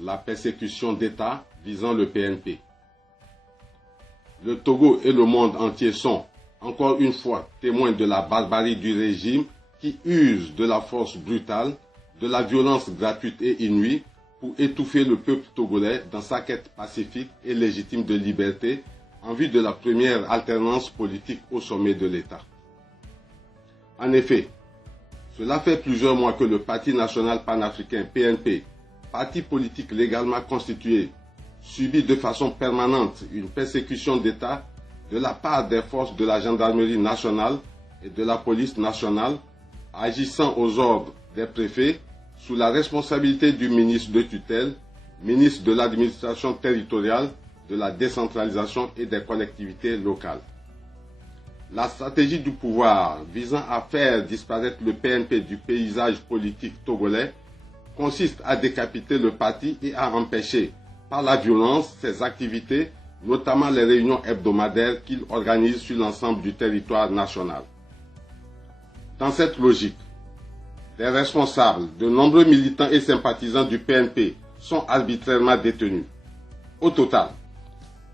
la persécution d'État visant le PNP. Le Togo et le monde entier sont, encore une fois, témoins de la barbarie du régime qui use de la force brutale, de la violence gratuite et inouïe pour étouffer le peuple togolais dans sa quête pacifique et légitime de liberté en vue de la première alternance politique au sommet de l'État. En effet, cela fait plusieurs mois que le Parti national panafricain PNP, parti politique légalement constitué, subit de façon permanente une persécution d'État de la part des forces de la gendarmerie nationale et de la police nationale, agissant aux ordres des préfets sous la responsabilité du ministre de tutelle, ministre de l'administration territoriale, de la décentralisation et des collectivités locales. La stratégie du pouvoir visant à faire disparaître le PNP du paysage politique togolais consiste à décapiter le parti et à empêcher par la violence ses activités, notamment les réunions hebdomadaires qu'il organise sur l'ensemble du territoire national. Dans cette logique, les responsables, de nombreux militants et sympathisants du PNP sont arbitrairement détenus. Au total,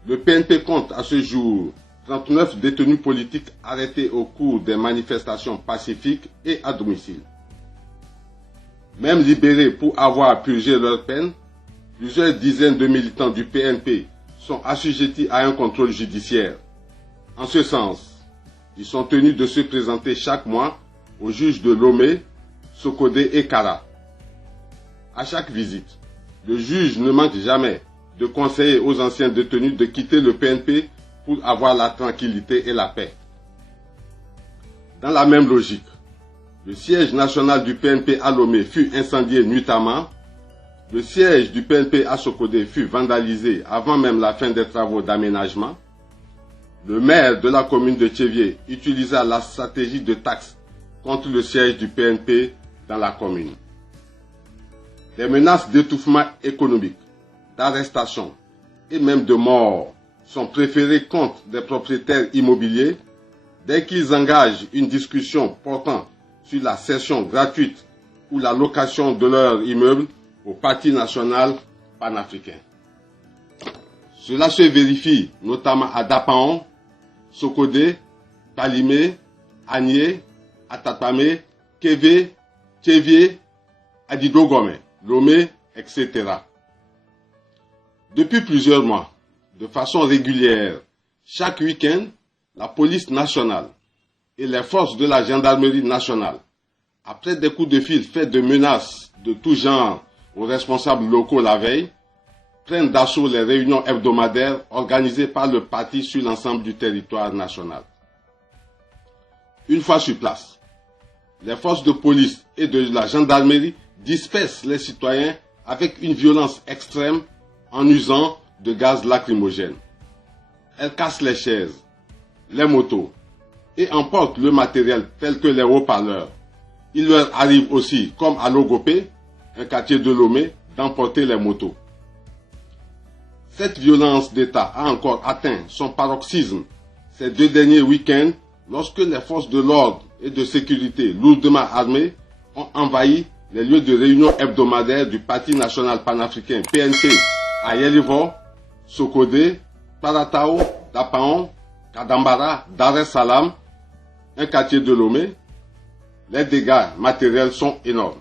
le PNP compte à ce jour 39 détenus politiques arrêtés au cours des manifestations pacifiques et à domicile. Même libérés pour avoir purgé leur peine, plusieurs dizaines de militants du PNP sont assujettis à un contrôle judiciaire. En ce sens, ils sont tenus de se présenter chaque mois aux juges de Lomé, Sokodé et Kara. À chaque visite, le juge ne manque jamais de conseiller aux anciens détenus de quitter le PNP pour avoir la tranquillité et la paix. Dans la même logique, le siège national du PNP à Lomé fut incendié nuitamment, le siège du PNP à Sokodé fut vandalisé avant même la fin des travaux d'aménagement, le maire de la commune de Tchévié utilisa la stratégie de taxe contre le siège du PNP dans la commune. Des menaces d'étouffement économique, d'arrestation et même de mort sont préférées contre des propriétaires immobiliers dès qu'ils engagent une discussion portant sur la cession gratuite ou la location de leur immeuble au Parti national panafricain. Cela se vérifie notamment à Dapaon, Sokodé, Kalimé, Agné, Atatame, Kévé, Tchévié, Adidogome, Lomé, etc. Depuis plusieurs mois, de façon régulière, chaque week-end, la police nationale et les forces de la gendarmerie nationale, après des coups de fil faits de menaces de tout genre aux responsables locaux la veille, prennent d'assaut les réunions hebdomadaires organisées par le parti sur l'ensemble du territoire national. Une fois sur place, les forces de police et de la gendarmerie dispersent les citoyens avec une violence extrême en usant de gaz lacrymogène. Elles cassent les chaises, les motos et emportent le matériel tel que les haut-parleurs. Il leur arrive aussi, comme à Logopé, un quartier de Lomé, d'emporter les motos. Cette violence d'État a encore atteint son paroxysme ces 2 derniers week-ends lorsque les forces de l'ordre et de sécurité lourdement armées ont envahi les lieux de réunion hebdomadaires du Parti national panafricain PNP à Yelivo, Sokodé, Paratao, Dapaon, Kadambara, Dar es Salaam, un quartier de Lomé. Les dégâts matériels sont énormes.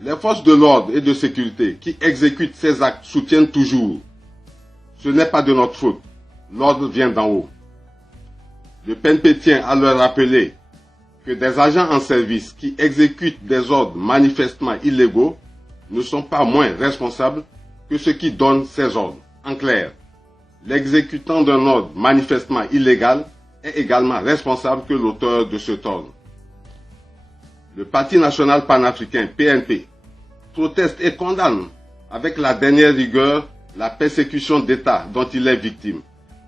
Les forces de l'ordre et de sécurité qui exécutent ces actes soutiennent toujours. Ce n'est pas de notre faute. L'ordre vient d'en haut. Le PNP tient à leur rappeler que des agents en service qui exécutent des ordres manifestement illégaux ne sont pas moins responsables que ceux qui donnent ces ordres. En clair, l'exécutant d'un ordre manifestement illégal est également responsable que l'auteur de cet ordre. Le Parti national panafricain PNP proteste et condamne avec la dernière rigueur la persécution d'État dont il est victime,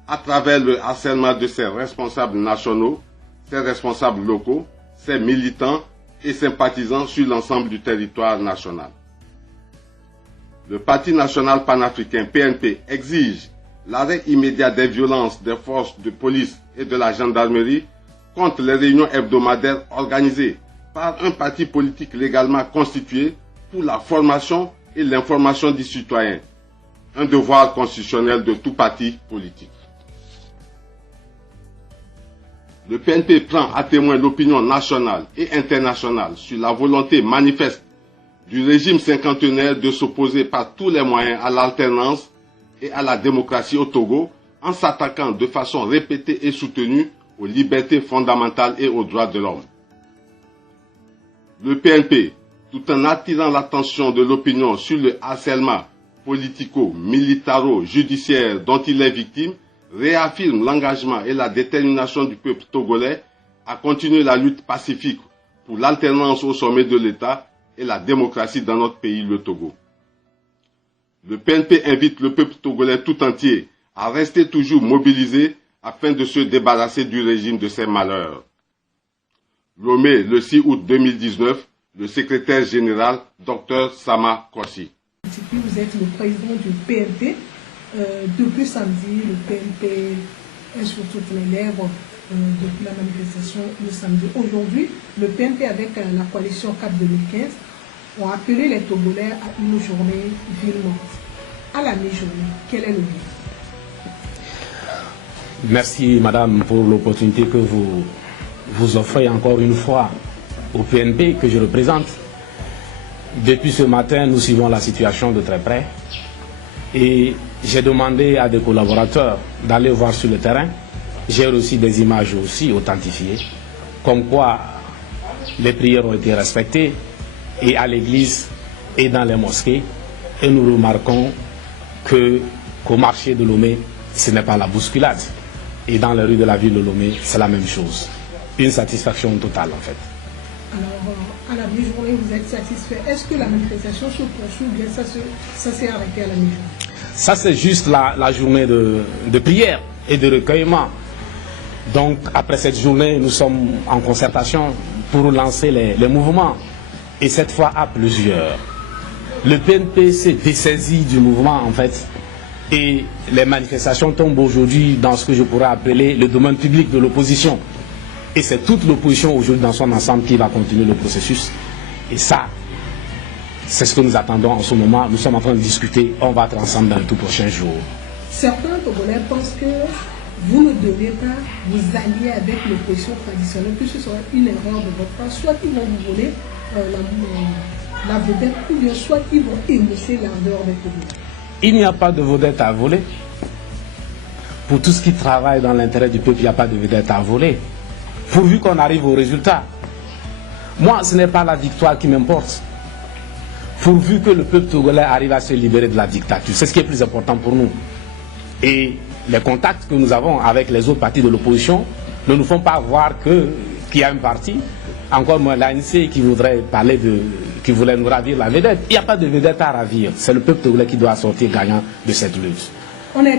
à travers le harcèlement de ses responsables nationaux, ses responsables locaux, ses militants et sympathisants sur l'ensemble du territoire national. Le Parti national panafricain PNP exige l'arrêt immédiat des violences des forces de police et de la gendarmerie contre les réunions hebdomadaires organisées par un parti politique légalement constitué pour la formation et l'information des citoyens, un devoir constitutionnel de tout parti politique. Le PNP prend à témoin l'opinion nationale et internationale sur la volonté manifeste du régime cinquantenaire de s'opposer par tous les moyens à l'alternance et à la démocratie au Togo, en s'attaquant de façon répétée et soutenue aux libertés fondamentales et aux droits de l'homme. Le PNP, tout en attirant l'attention de l'opinion sur le harcèlement politico-militaro-judiciaire dont il est victime, réaffirme l'engagement et la détermination du peuple togolais à continuer la lutte pacifique pour l'alternance au sommet de l'État et la démocratie dans notre pays, le Togo. Le PNP invite le peuple togolais tout entier à rester toujours mobilisé afin de se débarrasser du régime de ses malheurs. Lomé, le 6 août 2019, le secrétaire général, Dr Sama Kossi. Vous êtes le président du PNP. Depuis samedi, le PNP est sur toutes les lèvres depuis la manifestation de samedi. Aujourd'hui, le PNP avec la coalition CAP 2015 ont appelé les Togolais à une journée ville morte. À la mi-journée, quel est le but? Merci madame pour l'opportunité que vous offrez encore une fois au PNP que je représente. Depuis ce matin, nous suivons la situation de très près et j'ai demandé à des collaborateurs d'aller voir sur le terrain. J'ai reçu des images aussi authentifiées, comme quoi les prières ont été respectées et à l'église et dans les mosquées. Et nous remarquons qu'au marché de Lomé, ce n'est pas la bousculade. Et dans les rues de la ville de Lomé, c'est la même chose. Une satisfaction totale en fait. Alors, à la mi-journée, vous êtes satisfait. Est-ce que la manifestation se poursuit ou bien ça s'est arrêté à la mi-journée? Ça, c'est juste la journée de prière et de recueillement. Donc, après cette journée, nous sommes en concertation pour lancer les mouvements. Et cette fois, à plusieurs. Le PNP s'est dessaisi du mouvement, en fait. Et les manifestations tombent aujourd'hui dans ce que je pourrais appeler le domaine public de l'opposition. Et c'est toute l'opposition aujourd'hui dans son ensemble qui va continuer le processus. Et ça, c'est ce que nous attendons en ce moment. Nous sommes en train de discuter. On va être ensemble dans les tout prochains jours. Certains Togolais pensent que vous ne devez pas vous allier avec l'opposition traditionnelle, que ce sera une erreur de votre part. Soit ils vont vous voler la vedette, ou bien soit ils vont émousser l'ardeur des Togolais. Il n'y a pas de vedette à voler. Pour tout ce qui travaille dans l'intérêt du peuple, il n'y a pas de vedette à voler. Pourvu qu'on arrive au résultat. Moi, ce n'est pas la victoire qui m'importe. Pourvu que le peuple togolais arrive à se libérer de la dictature. C'est ce qui est plus important pour nous. Et les contacts que nous avons avec les autres partis de l'opposition ne nous font pas voir qu'il y a un parti, encore moins l'ANC, qui voudrait parler qui voulait nous ravir la vedette. Il n'y a pas de vedette à ravir. C'est le peuple togolais qui doit sortir gagnant de cette lutte. On a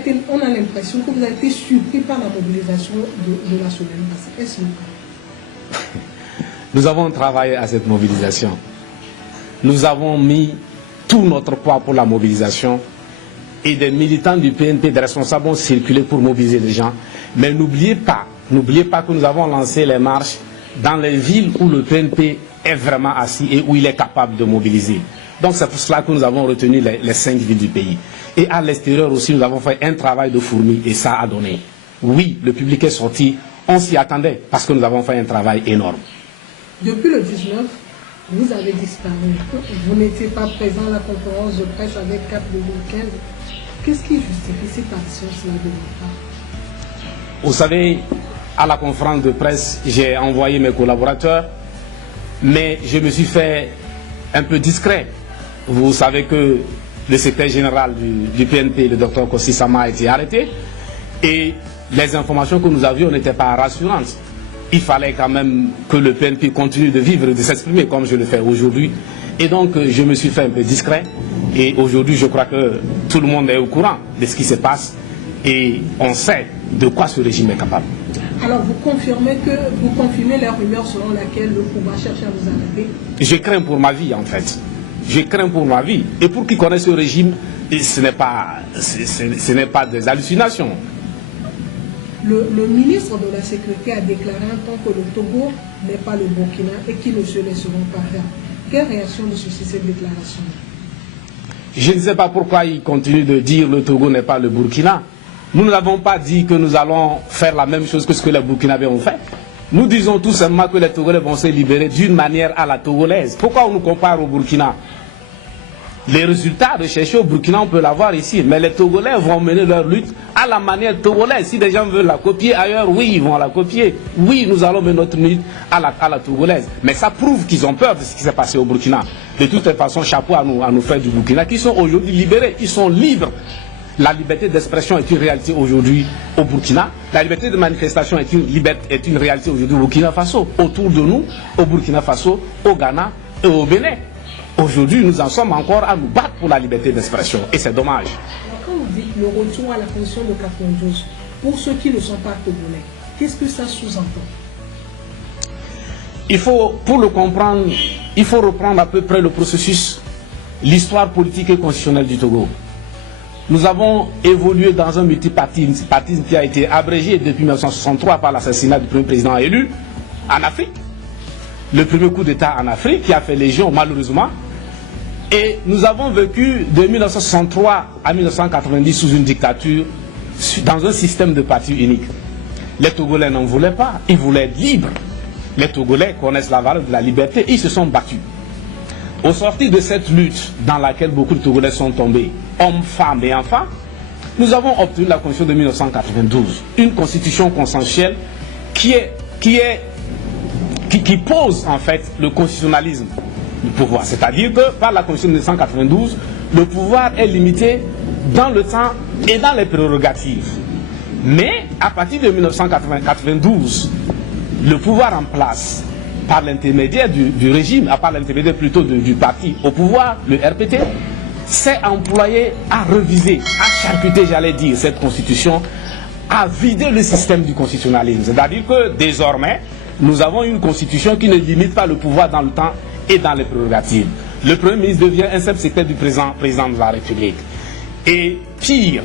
l'impression que vous avez été surpris par la mobilisation de la semaine passée. Est-ce le cas? Nous avons travaillé à cette mobilisation. Nous avons mis tout notre poids pour la mobilisation. Et des militants du PNP, des responsables ont circulé pour mobiliser les gens. Mais n'oubliez pas que nous avons lancé les marches dans les villes où le PNP est vraiment assis et où il est capable de mobiliser. Donc c'est pour cela que nous avons retenu les 5 villes du pays. Et à l'extérieur aussi, nous avons fait un travail de fourmi et ça a donné. Oui, le public est sorti, on s'y attendait parce que nous avons fait un travail énorme. Depuis le 19, vous avez disparu. Vous n'étiez pas présent à la conférence de presse avec CAP 2015. Qu'est-ce qui justifie cette action-là de votre part? Vous savez, à la conférence de presse, j'ai envoyé mes collaborateurs, mais je me suis fait un peu discret. Vous savez que le secrétaire général du PNP, le Dr Kossi Sama, a été arrêté et les informations que nous avions n'étaient pas rassurantes. Il fallait quand même que le PNP continue de vivre, de s'exprimer comme je le fais aujourd'hui. Et donc je me suis fait un peu discret et aujourd'hui je crois que tout le monde est au courant de ce qui se passe et on sait de quoi ce régime est capable. Alors vous confirmez les rumeurs selon lesquelles le pouvoir cherche à vous arrêter? Je crains pour ma vie en fait. Je crains pour ma vie. Et pour qui connaît ce régime, ce n'est pas des hallucinations. Le ministre de la Sécurité a déclaré en tant que le Togo n'est pas le Burkina et qu'ils ne se laisseront pas faire. Quelle réaction vous suscite cette déclaration? Je ne sais pas pourquoi ils continuent de dire que le Togo n'est pas le Burkina. Nous n'avons pas dit que nous allons faire la même chose que ce que les Burkinabés ont fait. Nous disons tout simplement que les Togolais vont se libérer d'une manière à la togolaise. Pourquoi on nous compare au Burkina? Les résultats recherchés au Burkina, on peut l'avoir ici. Mais les Togolais vont mener leur lutte à la manière togolaise. Si des gens veulent la copier ailleurs, oui, ils vont la copier. Oui, nous allons mener notre lutte à la togolaise. Mais ça prouve qu'ils ont peur de ce qui s'est passé au Burkina. De toute façon, chapeau à nos frères du Burkina qui sont aujourd'hui libérés. Ils sont libres. La liberté d'expression est une réalité aujourd'hui au Burkina. La liberté de manifestation est une réalité aujourd'hui au Burkina Faso. Autour de nous, au Burkina Faso, au Ghana et au Bénin. Aujourd'hui, nous en sommes encore à nous battre pour la liberté d'expression. Et c'est dommage. Quand vous dites le retour à la Constitution de 92, pour ceux qui ne sont pas togolais, qu'est-ce que ça sous-entend? Pour le comprendre, il faut reprendre à peu près le processus, l'histoire politique et constitutionnelle du Togo. Nous avons évolué dans un multipartisme qui a été abrégé depuis 1963 par l'assassinat du premier président élu en Afrique. Le premier coup d'État en Afrique qui a fait légion malheureusement. Et nous avons vécu de 1963 à 1990 sous une dictature, dans un système de parti unique. Les Togolais n'en voulaient pas, ils voulaient être libres. Les Togolais connaissent la valeur de la liberté, ils se sont battus. Au sortir de cette lutte dans laquelle beaucoup de Togolais sont tombés, hommes, femmes et enfants, nous avons obtenu la Constitution de 1992, une constitution consensuelle qui pose en fait le constitutionnalisme du pouvoir. C'est-à-dire que par la Constitution de 1992, le pouvoir est limité dans le temps et dans les prérogatives. Mais à partir de 1992, le pouvoir en place par l'intermédiaire du régime, par l'intermédiaire plutôt du parti au pouvoir, le RPT, s'est employé à reviser, à charcuter, j'allais dire, cette constitution, à vider le système du constitutionnalisme. C'est-à-dire que désormais, nous avons une constitution qui ne limite pas le pouvoir dans le temps et dans les prérogatives. Le Premier ministre devient un simple secrétaire du président de la République. Et pire,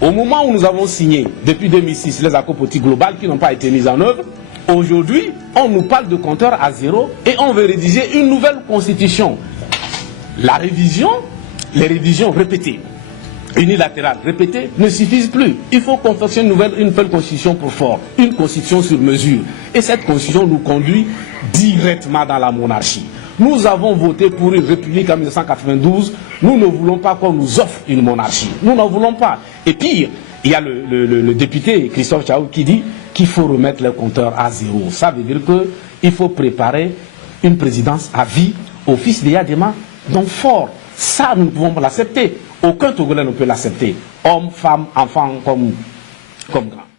au moment où nous avons signé, depuis 2006, les accords politiques globaux qui n'ont pas été mis en œuvre, aujourd'hui, on nous parle de compteur à zéro et on veut rédiger une nouvelle constitution. La révision, les révisions répétées, unilatérales répétées, ne suffisent plus. Il faut qu'on fasse une nouvelle constitution pour fort, une constitution sur mesure. Et cette constitution nous conduit directement dans la monarchie. Nous avons voté pour une république en 1992. Nous ne voulons pas qu'on nous offre une monarchie. Nous n'en voulons pas. Et pire, il y a le député Christophe Tchaou qui dit qu'il faut remettre les compteurs à zéro. Ça veut dire qu'il faut préparer une présidence à vie au fils d'Eyadema, donc fort. Ça, nous ne pouvons pas l'accepter. Aucun Togolais ne peut l'accepter. Hommes, femmes, enfants, comme grands.